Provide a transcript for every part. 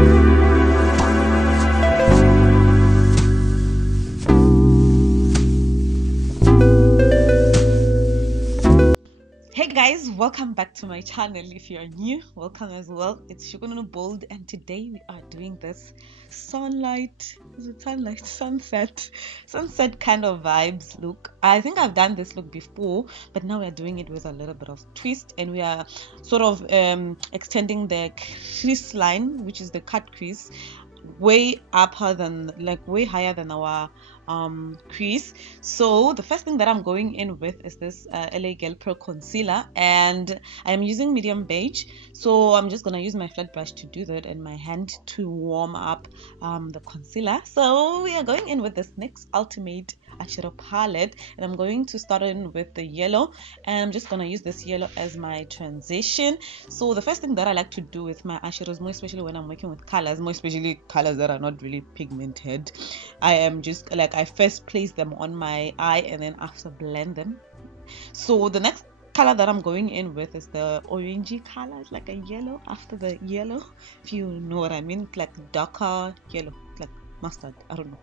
Hey guys, welcome back to my channel. If you're new, welcome as well. It's Shugununu Bold, and today we are doing this sunset kind of vibes look. I think I've done this look before, but now we're doing it with a little bit of twist, and we are sort of extending the crease line, which is the cut crease, way higher than our crease. So the first thing that I'm going in with is this LA Girl Pro concealer, and I am using medium beige, so I'm just gonna use my flat brush to do that and my hand to warm up the concealer. So we are going in with this NYX Ultimate eyeshadow palette, and I'm going to start in with the yellow, and I'm just gonna use this yellow as my transition. So the first thing that I like to do with my eyeshadows, more especially when I'm working with colors, more especially colors that are not really pigmented, I am just like, I first place them on my eye and then after blend them. So the next color that I'm going in with is the orangey color. It's like a yellow after the yellow, if you know what I mean. It's like darker yellow, like mustard, I don't know.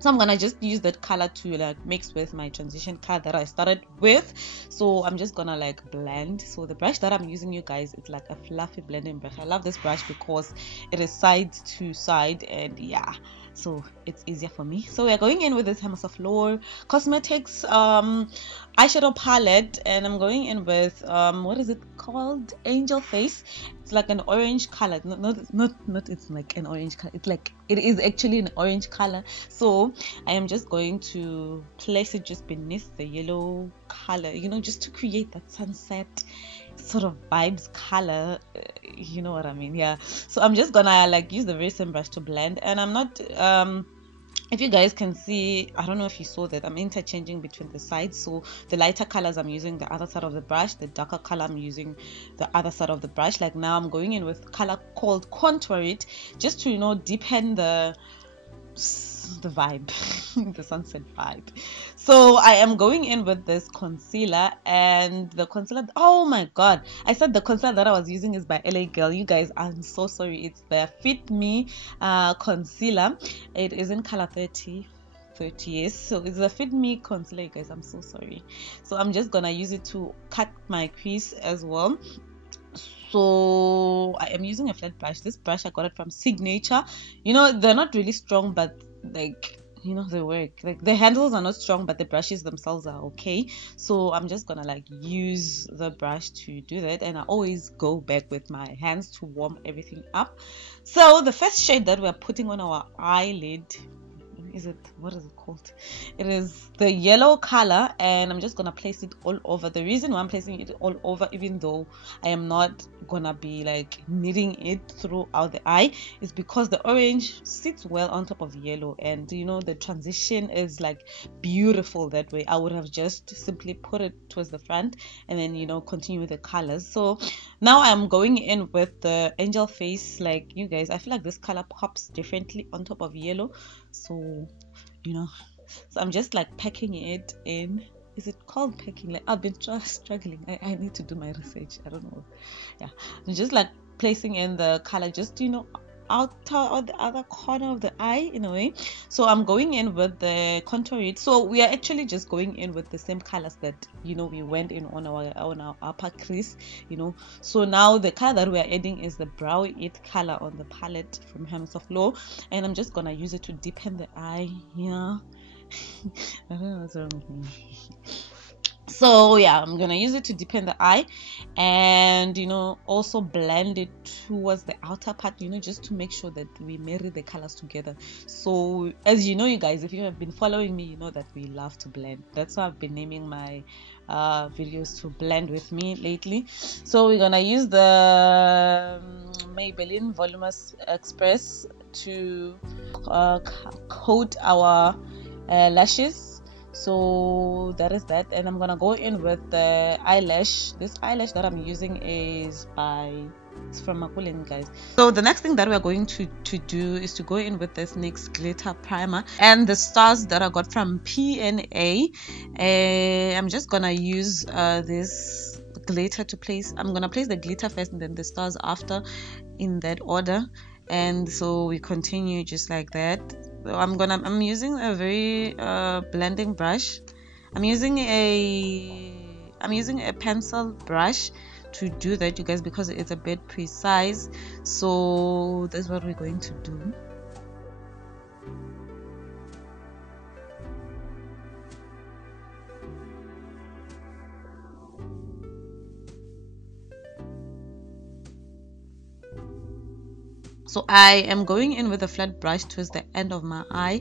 So I'm gonna just use that color to like mix with my transition color that I started with. So I'm just gonna like blend. So the brush that I'm using, you guys, it's like a fluffy blending brush. I love this brush because it is side to side, and yeah, so it's easier for me. So we're going in with this Lore Cosmetics eyeshadow palette, and I'm going in with what is it called, Angel Face. It's like an orange color. Not it's like an orange color, it's like, it is actually an orange color. So I am just going to place it just beneath the yellow color, you know, just to create that sunset sort of vibes color, you know what I mean. Yeah, so I'm just gonna like use the very same brush to blend, and I'm not if you guys can see, I don't know if you saw that I'm interchanging between the sides. So the lighter colors I'm using the other side of the brush, the darker color I'm using the other side of the brush. Like now I'm going in with color called Contour It, just to, you know, deepen the vibe the sunset vibe. So I am going in with this concealer, and the concealer, oh my god, I said the concealer that I was using is by LA Girl. You guys, I'm so sorry, it's the Fit Me concealer. It is in color 30, yes, so it's a Fit Me concealer, you guys. I'm so sorry. So I'm just gonna use it to cut my crease as well. So I am using a flat brush. This brush I got it from Signature. You know, they're not really strong, but like, you know, they work. Like the handles are not strong, but the brushes themselves are okay. So I'm just gonna like use the brush to do that, and I always go back with my hands to warm everything up. So the first shade that we're putting on our eyelid, what is it called? It is the yellow color, and I'm just gonna place it all over. The reason why I'm placing it all over, even though I am not gonna be like kneading it throughout the eye, is because the orange sits well on top of the yellow, and you know, the transition is like beautiful that way. I would have just simply put it towards the front and then, you know, continue with the colors. So now I'm going in with the Angel Face. Like, you guys, I feel like this color pops differently on top of yellow, so you know, so I'm just like packing it in. Is it called packing? Like, I've been struggling. I need to do my research, I don't know. Yeah, I'm just like placing in the color, just, you know, outer or the other corner of the eye in a way. So I'm going in with the Contour It. So we are actually just going in with the same colors that, you know, we went in on our upper crease, you know. So now the color that we are adding is the Brow It color on the palette from Lore, and I'm just gonna use it to deepen the eye. Yeah, I don't know what's wrong with me. So yeah, I'm gonna use it to deepen the eye, and you know, also blend it towards the outer part, you know, just to make sure that we marry the colors together. So as you know, you guys, if you have been following me, you know that we love to blend. That's why I've been naming my videos to blend with me lately. So we're gonna use the Maybelline Voluminous Express to coat our lashes. So that is that, and I'm gonna go in with the eyelash. This eyelash that I'm using is from Makulin, guys. So the next thing that we're going to do is to go in with this NYX glitter primer and the stars that I got from PNA. I'm just gonna use this glitter to place. I'm gonna place the glitter first and then the stars after, in that order. and so we continue just like that. So I'm using a very blending brush. I'm using a pencil brush to do that, you guys, because it's a bit precise. So that's what we're going to do. So I am going in with a flat brush towards the end of my eye,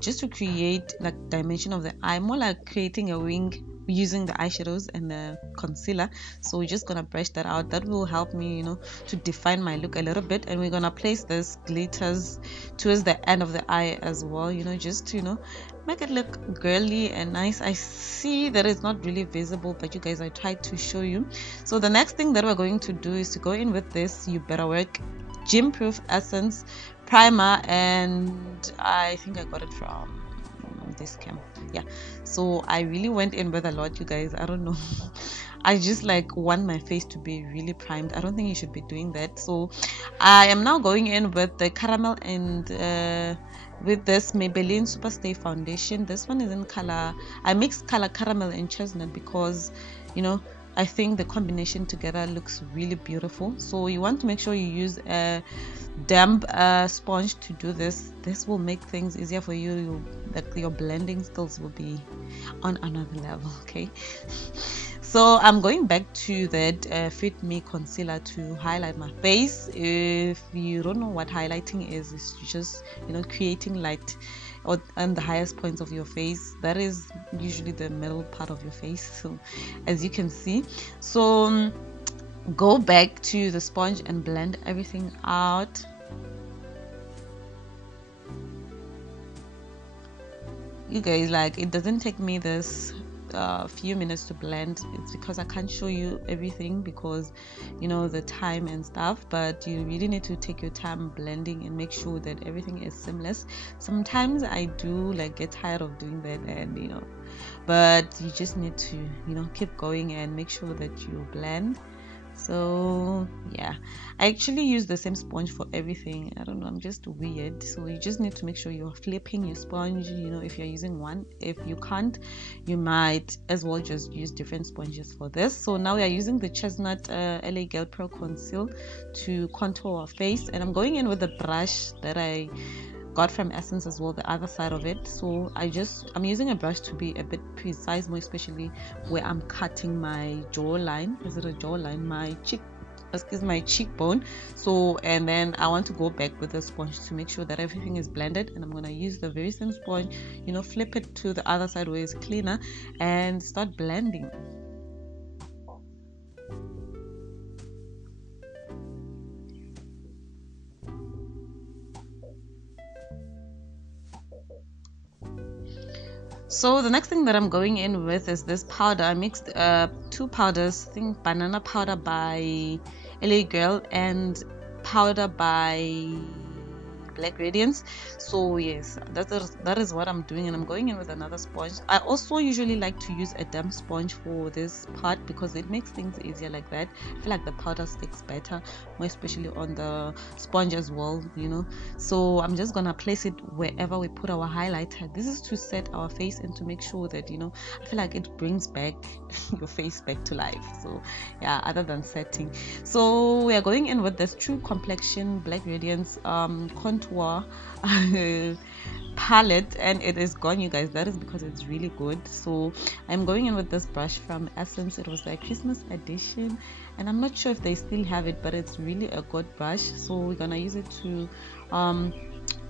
just to create like dimension of the eye, more like creating a wing using the eyeshadows and the concealer. So we're just gonna brush that out. That will help me, you know, to define my look a little bit. And we're gonna place this glitters towards the end of the eye as well, you know, just to, you know, make it look girly and nice. I see that it's not really visible, but you guys, I tried to show you. So the next thing that we're going to do is to go in with this You Better Work Gym Proof Essence primer, and I think I got it from this cam. Yeah, so I really went in with a lot, you guys. I don't know. I just like want my face to be really primed. I don't think you should be doing that. So I am now going in with the caramel and with this Maybelline Superstay foundation. This one is in color, I mixed color caramel and chestnut because, you know, I think the combination together looks really beautiful. So you want to make sure you use a damp sponge to do this. This will make things easier for you. That your blending skills will be on another level. Okay, so I'm going back to that Fit Me concealer to highlight my face. If you don't know what highlighting is, it's just, you know, creating light on the highest points of your face. That is usually the middle part of your face, so as you can see. So go back to the sponge and blend everything out. You guys, like, it doesn't take me this few minutes to blend. It's because I can't show you everything because, you know, the time and stuff, but you really need to take your time blending and make sure that everything is seamless. Sometimes I do like get tired of doing that, and you know, but you just need to, you know, keep going and make sure that you blend. So yeah, I actually use the same sponge for everything. I don't know, I'm just weird. So you just need to make sure you're flipping your sponge, you know, if you're using one. If you can't, you might as well just use different sponges for this. So now we are using the Chestnut LA Girl Pro Conceal to contour our face, and I'm going in with the brush that I got from Essence as well, the other side of it. So I'm using a brush to be a bit precise, more especially where I'm cutting my jawline. Is it a jawline? My cheekbone. So, and then I want to go back with the sponge to make sure that everything is blended, and I'm going to use the very same sponge, you know, flip it to the other side where it's cleaner and start blending. So the next thing that I'm going in with is this powder. I mixed two powders, I think banana powder by LA Girl and powder by Black Radiance. So yes, that is what I'm doing, and I'm going in with another sponge. I also usually like to use a damp sponge for this part because it makes things easier like that. I feel like the powder sticks better, more especially on the sponge as well, you know. So I'm just gonna place it wherever we put our highlighter. This is to set our face and to make sure that, you know, I feel like it brings back your face back to life. So yeah, other than setting. So we are going in with this True Complexion Black Radiance contour palette, and it is gone, you guys. That is because it's really good. So I'm going in with this brush from Essence. It was the Christmas edition, and I'm not sure if they still have it, but it's really a good brush. So we're gonna use it to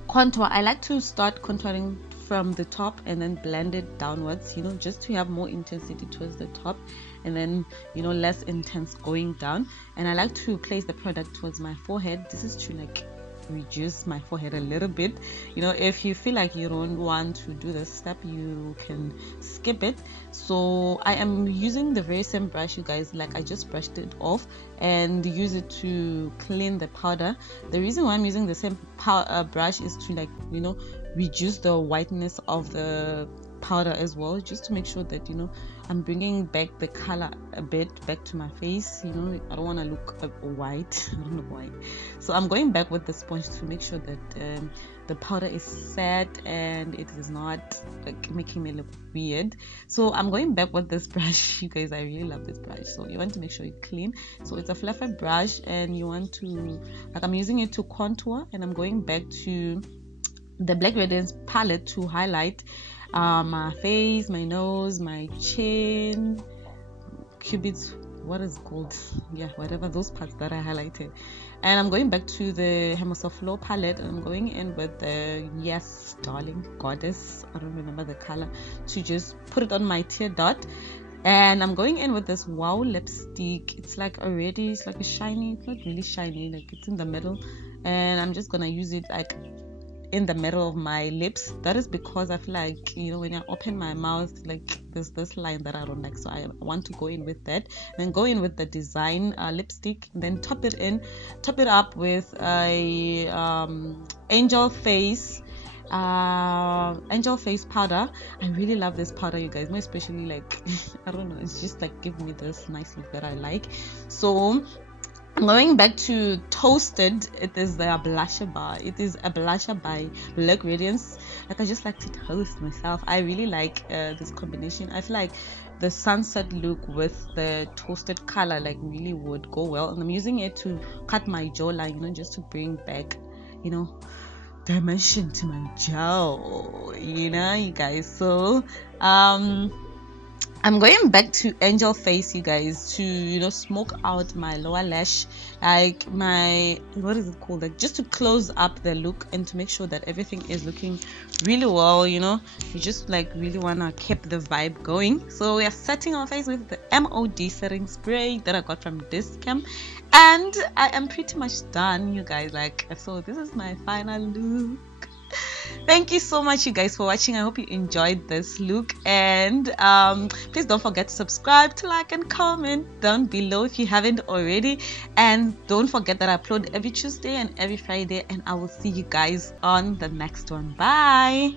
contour. I like to start contouring from the top and then blend it downwards, you know, just to have more intensity towards the top, and then, you know, less intense going down. And I like to place the product towards my forehead. This is to like reduce my forehead a little bit. You know, if you feel like you don't want to do this step, you can skip it. So I am using the very same brush, you guys. Like, I just brushed it off and use it to clean the powder. The reason why I'm using the same brush is to, like, you know, reduce the whiteness of the powder as well, just to make sure that, you know, I'm bringing back the color a bit back to my face. You know, I don't want to look white. I don't know why. So I'm going back with the sponge to make sure that the powder is set and it is not like making me look weird. So I'm going back with this brush, you guys. I really love this brush. So you want to make sure it's clean. So it's a fluffy brush, and you want to, like, I'm using it to contour, and I'm going back to the Black Radiance palette to highlight my face, my nose, my chin, cupid's, what is it called, yeah, whatever, those parts that I highlighted. And I'm going back to the Hermosa Flow palette, and I'm going in with the Yes Darling Goddess, I don't remember the color, to just put it on my tear dot. And I'm going in with this Wow lipstick. It's like already, it's like a shiny, it's not really shiny, like it's in the middle, and I'm just gonna use it like in the middle of my lips. That is because I feel like, you know, when I open my mouth, like there's this line that I don't like, so I want to go in with that. Then go in with the design lipstick, then top it up with a angel face powder. I really love this powder, you guys, more especially like I don't know, it's just like giving me this nice look that I like. So I'm going back to Toasted. It is the blusher bar. It is a blusher by Black Radiance. Like, I just like to toast myself. I really like this combination. I feel like the sunset look with the toasted color like really would go well. And I'm using it to cut my jawline, you know, just to bring back, you know, dimension to my jaw, you know, you guys. So I'm going back to Angel Face, you guys, to, you know, smoke out my lower lash, like my, what is it called, like just to close up the look and to make sure that everything is looking really well. You know, you just like really want to keep the vibe going. So we are setting our face with the MOD setting spray that I got from Discam, and I am pretty much done, you guys. Like, so this is my final look. Thank you so much, you guys, for watching. I hope you enjoyed this look, and please don't forget to subscribe, to like and comment down below if you haven't already, and don't forget that I upload every Tuesday and every Friday, and I will see you guys on the next one. Bye.